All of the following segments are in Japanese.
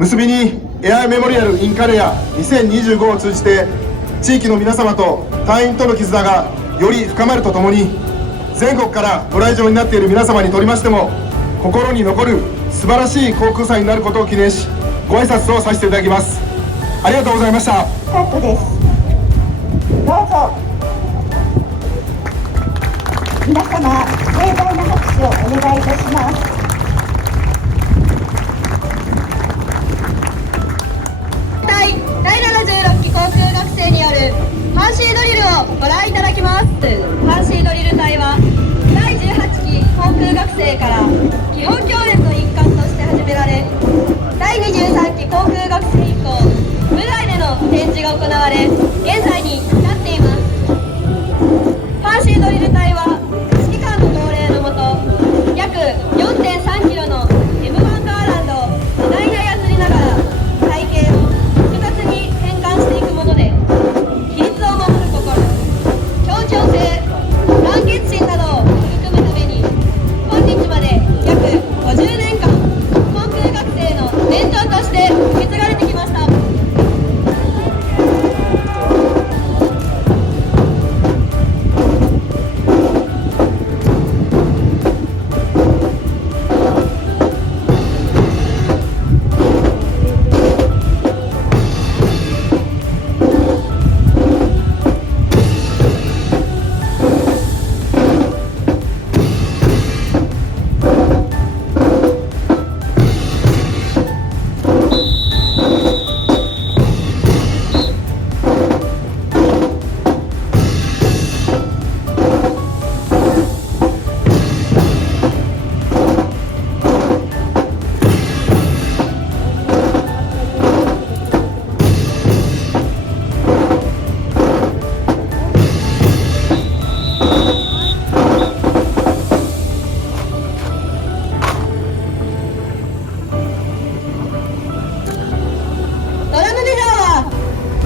結びにエアーメモリアルインカレア2025を通じて地域の皆様と隊員との絆がより深まるとともに、全国からご来場になっている皆様にとりましても心に残る素晴らしい航空祭になることを記念し、ご挨拶をさせていただきます。ありがとうございました。カットです。どうぞ皆様、盛大な拍手をお願いいたします。第76期航空学生によるファンシードリルをご覧いただきます。ファンシードリル隊は第18期航空学生から基本教練の一環として始められ、第23期航空学生以降無害での展示が行われ、現在に至っています。ファンシードリル隊は指揮官の号令のもと、約 4.3 キロの M1 ガーランドを荷台に操りながら体型を複雑に変換していくもので、規律を守る心、協調性、団結心などを育むために、今日まで約50年間航空学生の伝統として受け継がれてきました。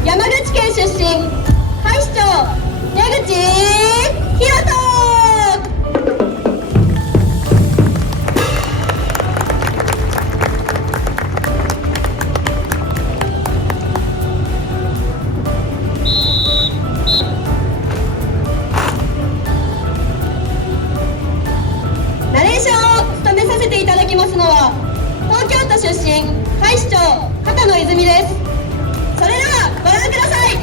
山口県出身、海士長矢口博人。ナレーションを務めさせていただきますのは、東京都出身、海士長片野泉です。それではご覧ください。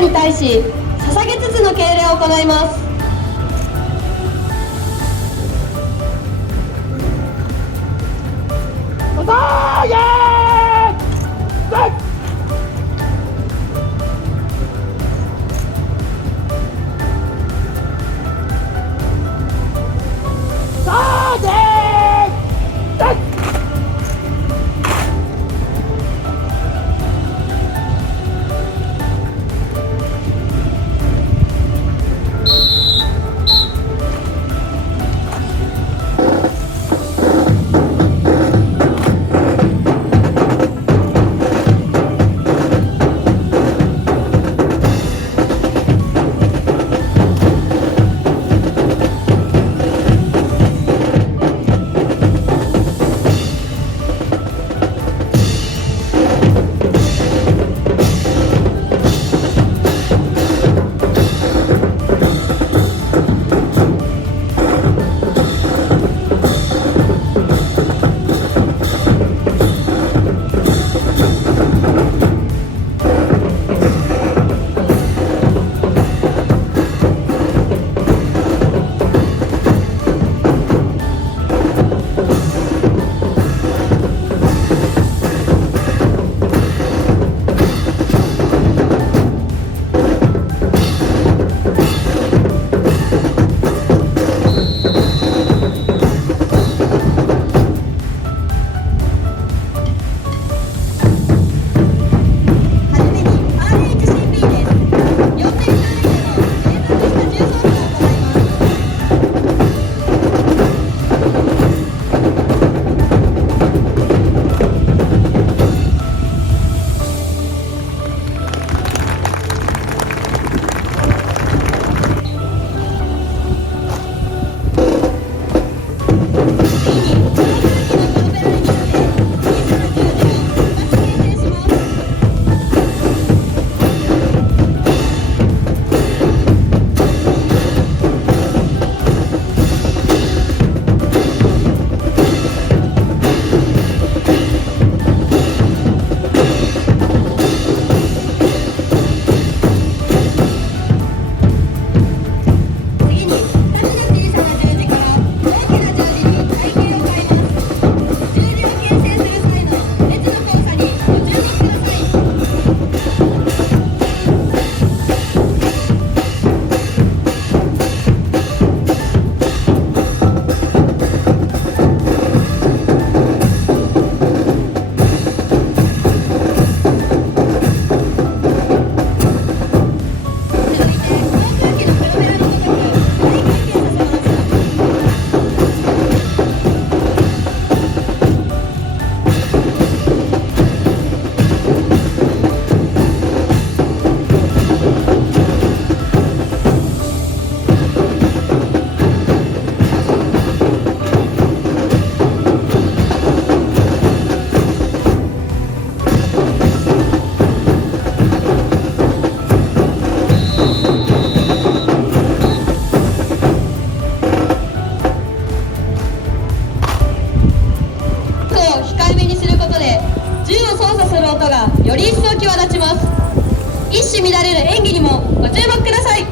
に対し捧げつつの敬礼を行います。より一層際立ちます。一糸乱れる演技にもご注目ください。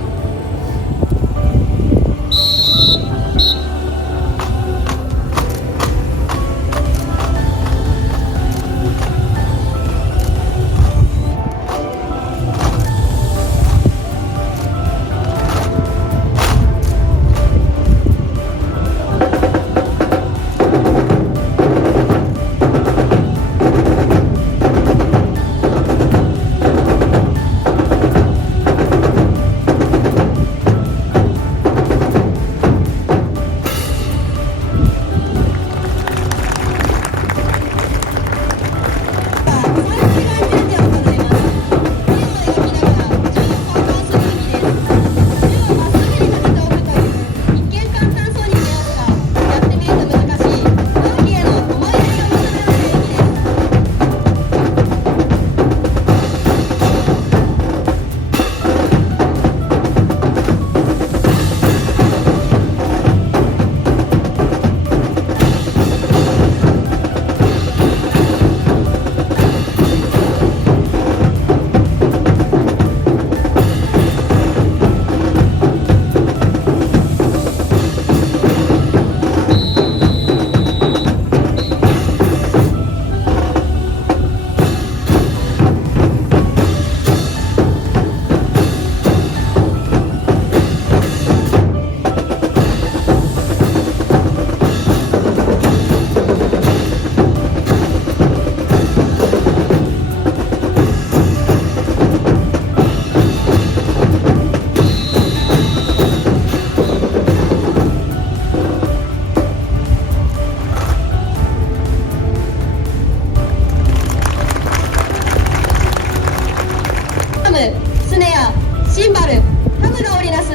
スネア、シンバル、ハムが織りなす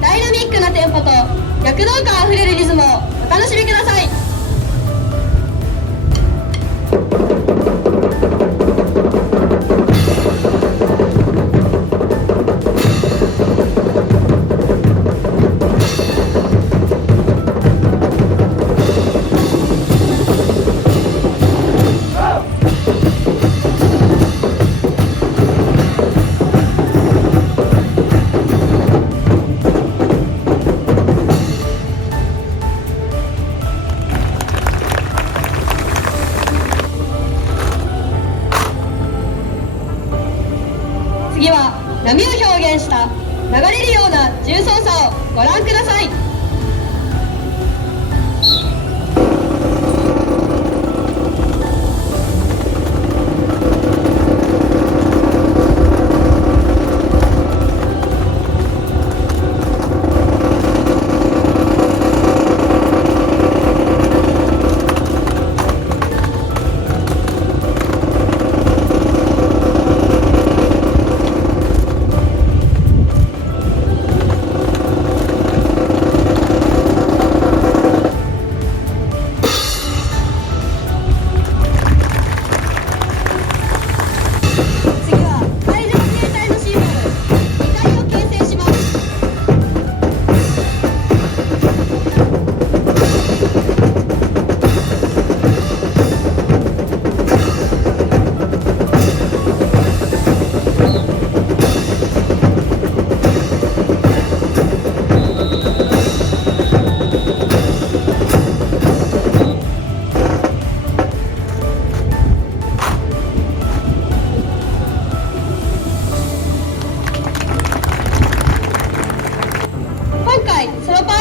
ダイナミックなテンポと躍動感あふれるリズムをお楽しみください。次は波を表現した流れるような重操作をご覧ください。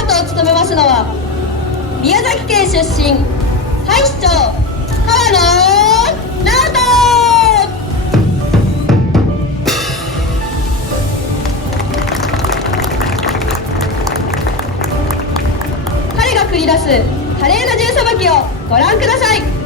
ートを務めますのは宮崎県出身ハイ市長川野直人。彼が繰り出す華麗な銃さばきをご覧ください。